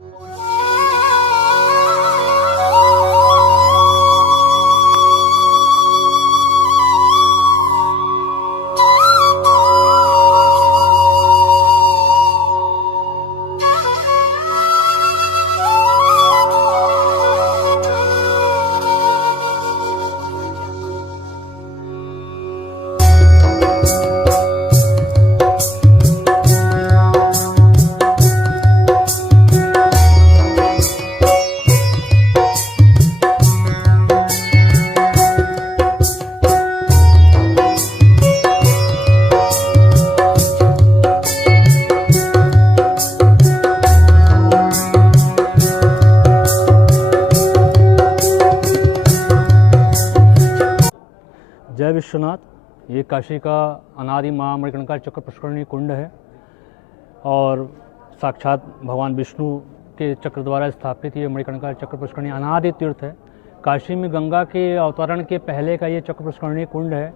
जय विश्वनाथ। ये काशी का अनादि माँ मणिकर्णिका चक्र पुष्करणी कुंड है और साक्षात भगवान विष्णु के चक्र द्वारा स्थापित ये मणिकर्णिका चक्र पुष्करणी अनादि तीर्थ है। काशी में गंगा के अवतरण के पहले का ये चक्र पुष्करणी कुंड है।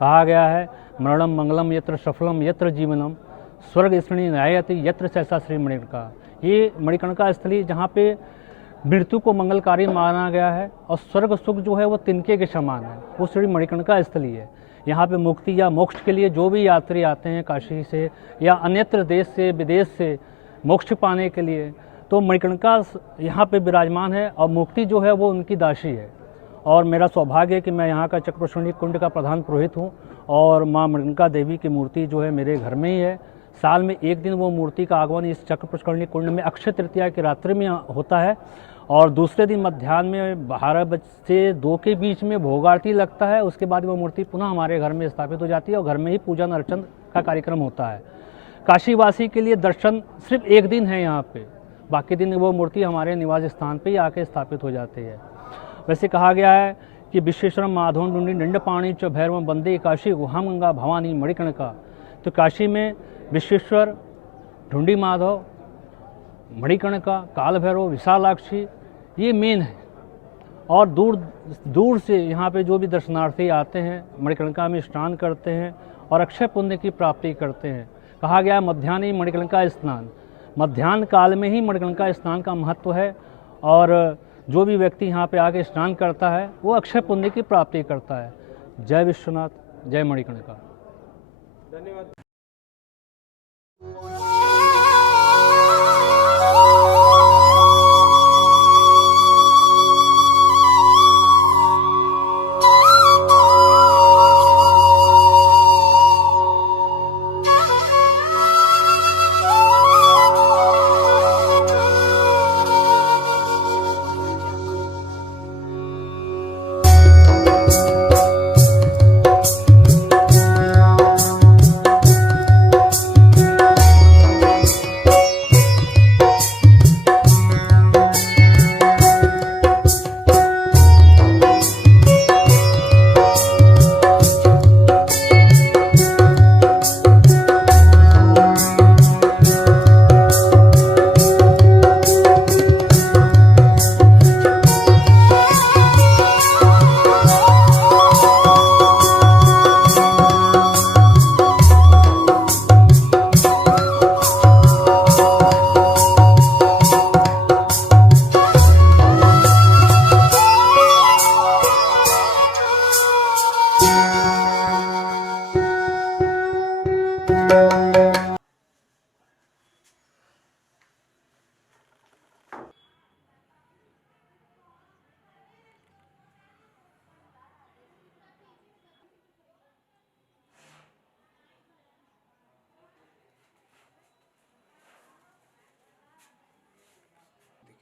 कहा गया है मरणम मंगलम यत्र सफलम यत्र जीवनम स्वर्ग स्त्रणी न्यायति यत्र सहसा श्री मणिकर्णिका। ये मणिकर्णिका स्थली जहाँ पे मृत्यु को मंगलकारी माना गया है और स्वर्ग सुख जो है वो तिनके के समान है, वो श्री मणिकर्णिका स्थली है। यहाँ पे मुक्ति या मोक्ष के लिए जो भी यात्री आते हैं काशी से या अन्यत्र देश से विदेश से मोक्ष पाने के लिए, तो मणिकर्णिका यहाँ पे विराजमान है और मुक्ति जो है वो उनकी दासी है। और मेरा सौभाग्य है कि मैं यहाँ का चक्र पुष्करणी कुंड का प्रधान पुरोहित हूँ और माँ मणिकर्णिका देवी की मूर्ति जो है मेरे घर में ही है। साल में एक दिन वो मूर्ति का आगमन इस चक्र पुष्करणी कुंड में अक्षय तृतीया की रात्रि में होता है और दूसरे दिन मध्याह्न में 12 बजे से 2 के बीच में भोग आरती लगता है। उसके बाद वो मूर्ति पुनः हमारे घर में स्थापित हो जाती है और घर में ही पूजन अर्चन का कार्यक्रम होता है। काशीवासी के लिए दर्शन सिर्फ एक दिन है यहाँ पे, बाकी दिन वो मूर्ति हमारे निवास स्थान पे ही आके स्थापित हो जाती है। वैसे कहा गया है कि विश्वेश्वरम माधवम डुंडी दंडपाणी च भैरव वंदे काशी गुहाम गंगा भवानी मणिकर्णिका। तो काशी में विश्वेश्वर, ढूंढी माधव, मणिकर्णिका, काल भैरव, विशालाक्षी ये मेन है। और दूर दूर से यहाँ पे जो भी दर्शनार्थी आते हैं मणिकर्णिका में स्नान करते हैं और अक्षय पुण्य की प्राप्ति करते हैं। कहा गया मध्याह्न मणिकर्णिका स्नान, मध्याह्न काल में ही मणिकर्णिका स्नान का महत्व है और जो भी व्यक्ति यहाँ पे आके स्नान करता है वो अक्षय पुण्य की प्राप्ति करता है। जय विश्वनाथ, जय मणिकर्णिका। धन्यवाद।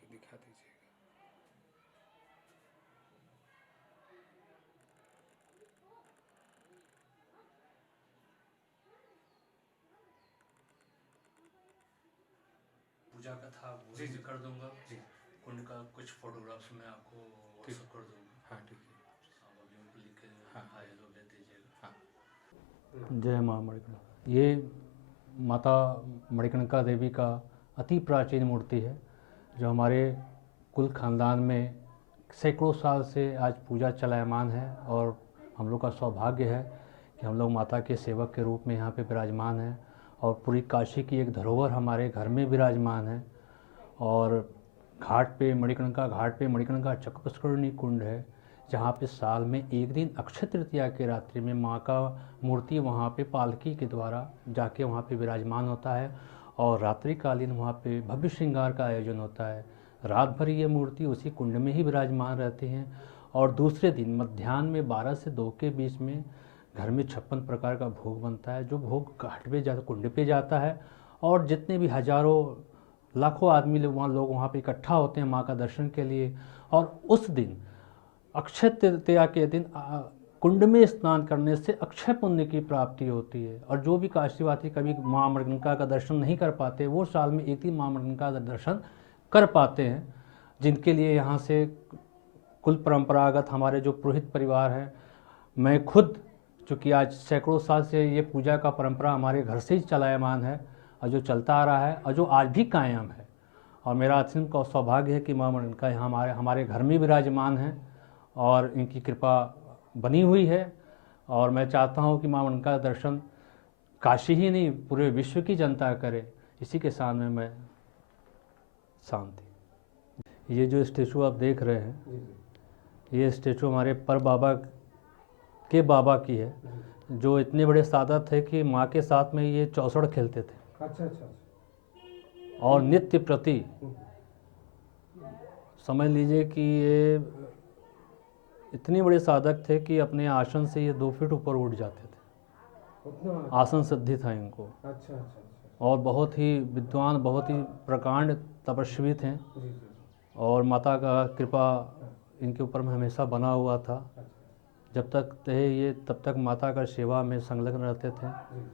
दिखा दीजिएगा। पूजा का था वो भी कर दूंगा। कुंड का कुछ फोटोग्राफ्स मैं आपको व्हाट्सएप कर दूंगा। हाँ ठीक है। आप अभी उनको लिख के हाँ हेलो ले दीजिएगा। हाँ। जय माँ मणिकर्णिका। ये माता मणिकर्णिका देवी का अति प्राचीन मूर्ति है जो हमारे कुल खानदान में सैकड़ों साल से आज पूजा चलायमान है और हम लोग का सौभाग्य है कि हम लोग माता के सेवक के रूप में यहाँ पे विराजमान हैं और पूरी काशी की एक धरोहर हमारे घर में विराजमान है। और घाट पे मणिकर्णिका चक्र पुष्करणी कुंड है, जहाँ पे साल में एक दिन अक्षय तृतीया के रात्रि में माँ का मूर्ति वहाँ पे पालकी के द्वारा जाके वहाँ पे विराजमान होता है और रात्रिकालीन वहाँ पे भव्य श्रृंगार का आयोजन होता है। रात भर ये मूर्ति उसी कुंड में ही विराजमान रहती हैं और दूसरे दिन मध्याह्न में 12 से 2 के बीच में घर में 56 प्रकार का भोग बनता है, जो भोग घाट पे कुंड पे जाता है और जितने भी हजारों लाखों आदमी लोग वहाँ पे इकट्ठा होते हैं माँ का दर्शन के लिए। और उस दिन अक्षय तृतीया के दिन कुंड में स्नान करने से अक्षय पुण्य की प्राप्ति होती है और जो भी काशीवासी कभी माँ मणिकर्णिका का दर्शन नहीं कर पाते, वो साल में एक दिन माँ मणिकर्णिका का दर्शन कर पाते हैं, जिनके लिए यहाँ से कुल परंपरागत हमारे जो पुरोहित परिवार हैं, मैं खुद, चूँकि आज सैकड़ों साल से ये पूजा का परंपरा हमारे घर से ही चलायमान है और जो चलता आ रहा है और जो आज भी कायम है, और मेरा अत्यंत सौभाग्य है कि माँ मणिकर्णिका यहाँ हमारे घर में विराजमान है और इनकी कृपा बनी हुई है। और मैं चाहता हूँ कि माँ मणिकर्णिका का दर्शन काशी ही नहीं पूरे विश्व की जनता करे। इसी के सामने मैं शांति। ये जो स्टेचू आप देख रहे हैं, ये स्टेचू हमारे पर बाबा के बाबा की है, जो इतने बड़े साधक थे कि माँ के साथ में ये चौसड़ खेलते थे। अच्छा अच्छा। और नित्य प्रति समझ लीजिए कि ये इतने बड़े साधक थे कि अपने आसन से ये 2 फीट ऊपर उठ जाते थे। उतना आसन सिद्धि था इनको। अच्छा अच्छा अच्छा। और बहुत ही विद्वान, बहुत ही प्रकांड तपस्वी थे जी जी। और माता का कृपा इनके ऊपर में हमेशा बना हुआ था। अच्छा जब तक थे ये तब तक माता का सेवा में संलग्न रहते थे। जी।